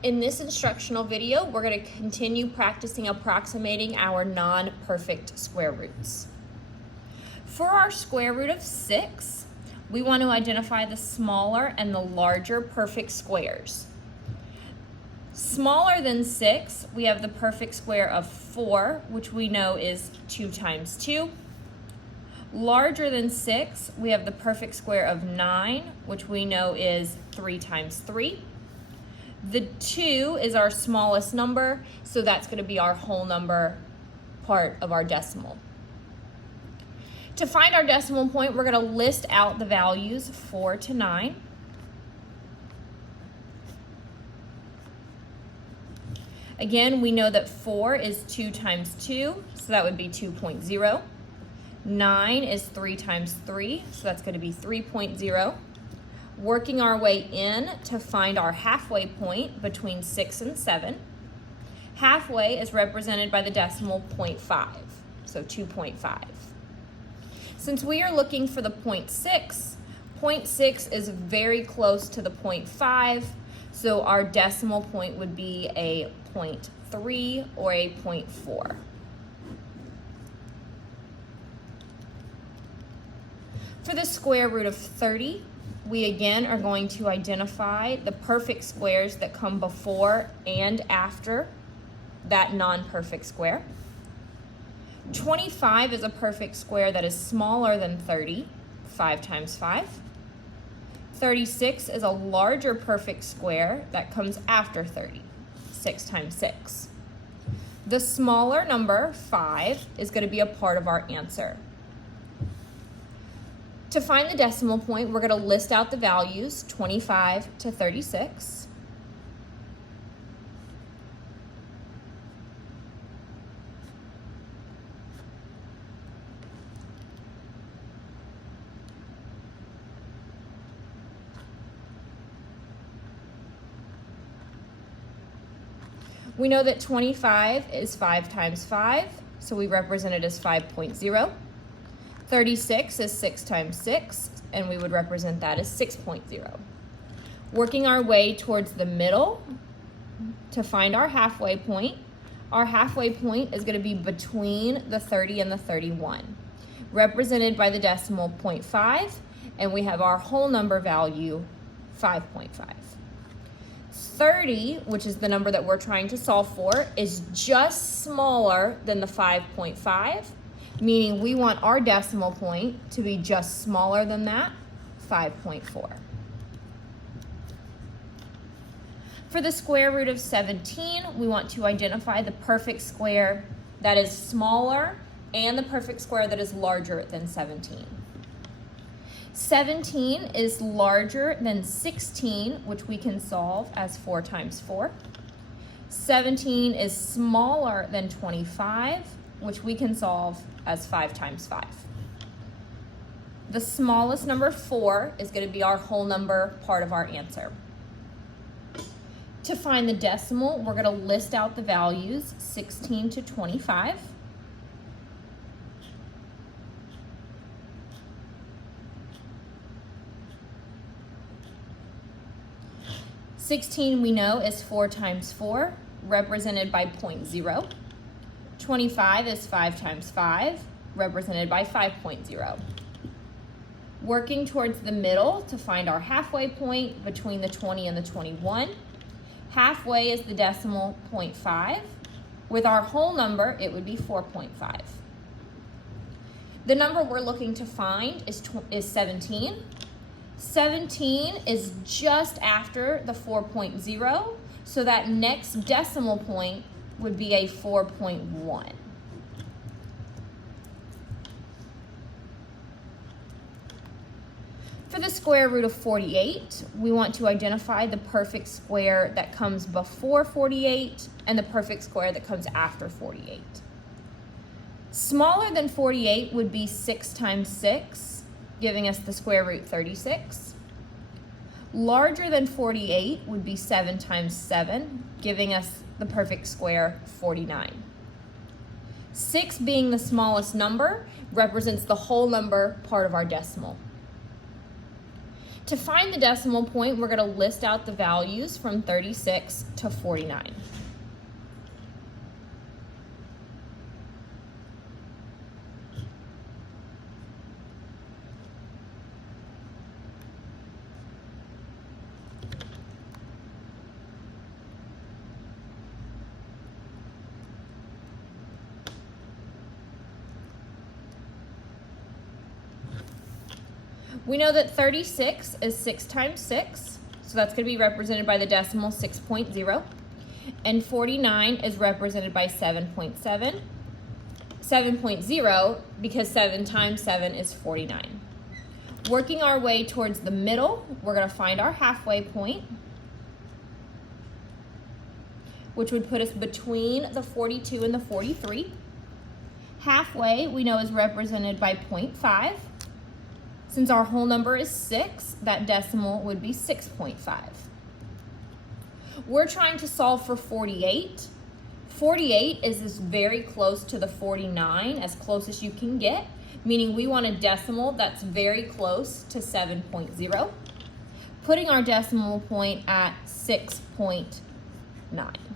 In this instructional video, we're going to continue practicing approximating our non-perfect square roots. For our square root of 6, we want to identify the smaller and the larger perfect squares. Smaller than 6, we have the perfect square of 4, which we know is 2 times 2. Larger than 6, we have the perfect square of 9, which we know is 3 times 3. The 2 is our smallest number, so that's going to be our whole number part of our decimal. To find our decimal point, we're going to list out the values 4 to 9. Again, we know that 4 is 2 times 2, so that would be 2.0. 9 is 3 times 3, so that's going to be 3.0. Working our way in to find our halfway point between 6 and 7. Halfway is represented by the decimal 0.5, so 2.5. Since we are looking for the 0.6, 0.6 is very close to the 0.5, so our decimal point would be a 0.3 or a 0.4. For the square root of 30, we again are going to identify the perfect squares that come before and after that non-perfect square. 25 is a perfect square that is smaller than 30, 5 times 5. 36 is a larger perfect square that comes after 30, 6 times 6. The smaller number, 5, is going to be a part of our answer. To find the decimal point, we're going to list out the values 25 to 36. We know that 25 is 5 times 5, so we represent it as 5.0. 36 is 6 times 6, and we would represent that as 6.0. Working our way towards the middle to find our halfway point is going to be between the 30 and the 31, represented by the decimal 0.5, and we have our whole number value, 5.5. 30, which is the number that we're trying to solve for, is just smaller than the 5.5, meaning we want our decimal point to be just smaller than that, 5.4. For the square root of 17, we want to identify the perfect square that is smaller and the perfect square that is larger than 17. 17 is larger than 16, which we can solve as 4 times 4. 17 is smaller than 25, which we can solve as 5 times 5. The smallest number, 4, is going to be our whole number part of our answer. To find the decimal, we're going to list out the values 16 to 25. $16 we know is 4 times 4, represented by 0.0. 25 is 5 times 5, represented by 5.0. Working towards the middle to find our halfway point between the 20 and the 21. Halfway is the decimal 0.5. With our whole number, it would be 4.5. The number we're looking to find is 17. 17 is just after the 4.0, so that next decimal point would be a 4.1. For the square root of 48, we want to identify the perfect square that comes before 48 and the perfect square that comes after 48. Smaller than 48 would be 6 times 6, giving us the square root 36. Larger than 48 would be 7 times 7, giving us the perfect square 49. 6 being the smallest number represents the whole number part of our decimal. To find the decimal point, we're going to list out the values from 36 to 49. We know that 36 is 6 times 6, so that's going to be represented by the decimal 6.0. And 49 is represented by 7.7. 7.0 because 7 times 7 is 49. Working our way towards the middle, we're going to find our halfway point, which would put us between the 42 and the 43. Halfway, we know, is represented by 0.5. Since our whole number is 6, that decimal would be 6.5. We're trying to solve for 48. 48 is very close to the 49, as close as you can get, meaning we want a decimal that's very close to 7.0, putting our decimal point at 6.9.